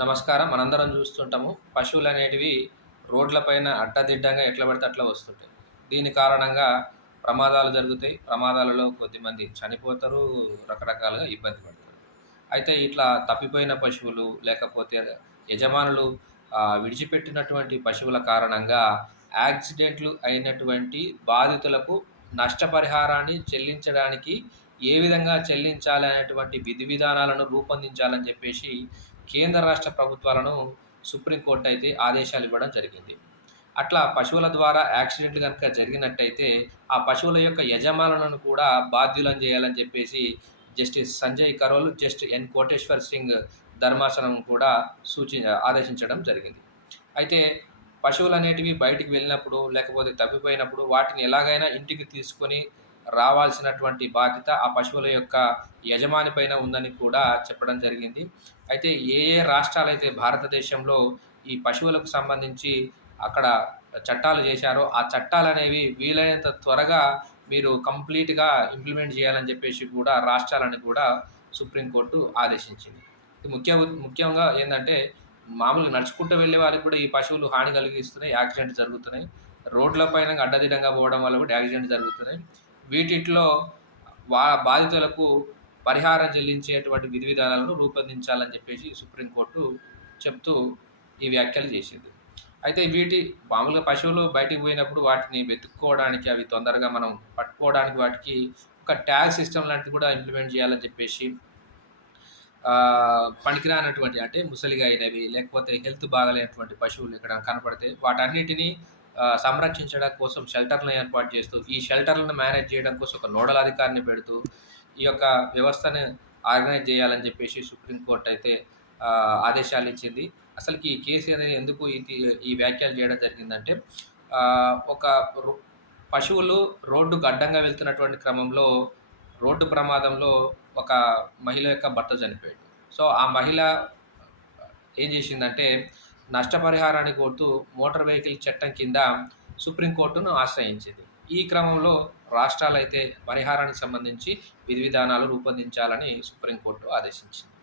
నమస్కారం. మనందరం చూస్తుంటాము. పశువులనేటివి రోడ్లపైన అడ్డదిడ్డంగా ఎట్లా పడితే అట్లా వస్తుంటాయి. దీని కారణంగా ప్రమాదాలు జరుగుతాయి. ప్రమాదాలలో కొద్దిమంది చనిపోతారు. రకరకాలుగా ఇబ్బంది పడతారు. అయితే ఇట్లా తప్పిపోయిన పశువులు లేకపోతే యజమానులు విడిచిపెట్టినటువంటి పశువుల కారణంగా యాక్సిడెంట్లు అయినటువంటి బాధితులకు నష్టపరిహారాన్ని చెల్లించడానికి ఏ విధంగా చెల్లించాలి అనేటువంటి విధి విధానాలను రూపొందించాలని చెప్పేసి కేంద్ర రాష్ట్ర ప్రభుత్వాలను సుప్రీంకోర్టు అయితే ఆదేశాలు ఇవ్వడం జరిగింది. అట్లా పశువుల ద్వారా యాక్సిడెంట్లు గనుక జరిగినట్టయితే, ఆ పశువుల యొక్క యజమానులను కూడా బాధ్యులను చేయాలని చెప్పేసి జస్టిస్ సంజయ్ కరోల్, ఎన్ కోటేశ్వర్ సింగ్ ధర్మాసనం కూడా ఆదేశించడం జరిగింది. అయితే పశువులనేటివి బయటికి వెళ్ళినప్పుడు, లేకపోతే తప్పిపోయినప్పుడు వాటిని ఎలాగైనా ఇంటికి తీసుకొని రావాల్సినటువంటి బాధ్యత ఆ పశువుల యొక్క యజమాని పైన ఉందని కూడా చెప్పడం జరిగింది. అయితే ఏ ఏ రాష్ట్రాలైతే భారతదేశంలో ఈ పశువులకు సంబంధించి అక్కడ చట్టాలు చేశారో, ఆ చట్టాలనేవి వీలైనంత త్వరగా మీరు కంప్లీట్‌గా ఇంప్లిమెంట్ చేయాలని చెప్పేసి కూడా రాష్ట్రాలను కూడా సుప్రీంకోర్టు ఆదేశించింది. ముఖ్యంగా ఏందంటే, మామూలుగా నడుచుకుంటూ వెళ్ళే వాళ్ళకి కూడా ఈ పశువులు హాని కలిగిస్తున్నాయి. యాక్సిడెంట్ జరుగుతున్నాయి. రోడ్ల పైన అడ్డదిడ్డంగా పోవడం వల్ల కూడా యాక్సిడెంట్ జరుగుతున్నాయి. వీటిట్లో బాధితులకు పరిహారం చెల్లించేటువంటి విధి విధానాలను రూపొందించాలని చెప్పేసి సుప్రీంకోర్టు చెప్తూ ఈ వ్యాఖ్యలు చేసింది. అయితే మామూలుగా పశువులు బయటికి పోయినప్పుడు వాటిని వెతుక్కోవడానికి, అవి తొందరగా మనం పట్టుకోవడానికి వాటికి ఒక ట్యాగ్ సిస్టమ్ లాంటిది కూడా ఇంప్లిమెంట్ చేయాలని చెప్పేసి పనికిరానటువంటి అంటే ముసలిగా అయినవి, లేకపోతే హెల్త్ బాగాలేనటువంటి పశువులు ఎక్కడైనా కనపడితే వాటన్నిటిని సంరక్షించడం కోసం షెల్టర్‌లను ఏర్పాటు చేస్తూ, ఈ షెల్టర్‌లను మేనేజ్ చేయడం కోసం ఒక నోడల్ అధికారిని పెడుతూ, ఈ యొక్క వ్యవస్థను ఆర్గనైజ్ చేయాలని చెప్పేసి సుప్రీంకోర్టు అయితే ఆదేశాలిచ్చింది. అసలుకి ఈ కేసు అనేది ఎందుకు ఈ వ్యాఖ్యలు చేయడం జరిగిందంటే, ఒక పశువులు రోడ్డుకు అడ్డంగా వెళ్తున్నటువంటి క్రమంలో రోడ్డు ప్రమాదంలో ఒక మహిళ యొక్క భర్త చనిపోయాడు. సో, ఆ మహిళ ఏం చేసిందంటే, నష్టపరిహారాన్ని కోరుతూ మోటార్ వెహికల్ చట్టం కింద సుప్రీంకోర్టును ఆశ్రయించింది. ఈ క్రమంలో రాష్ట్రాలైతే పరిహారానికి సంబంధించి విధి విధానాలు రూపొందించాలని సుప్రీంకోర్టు ఆదేశించింది.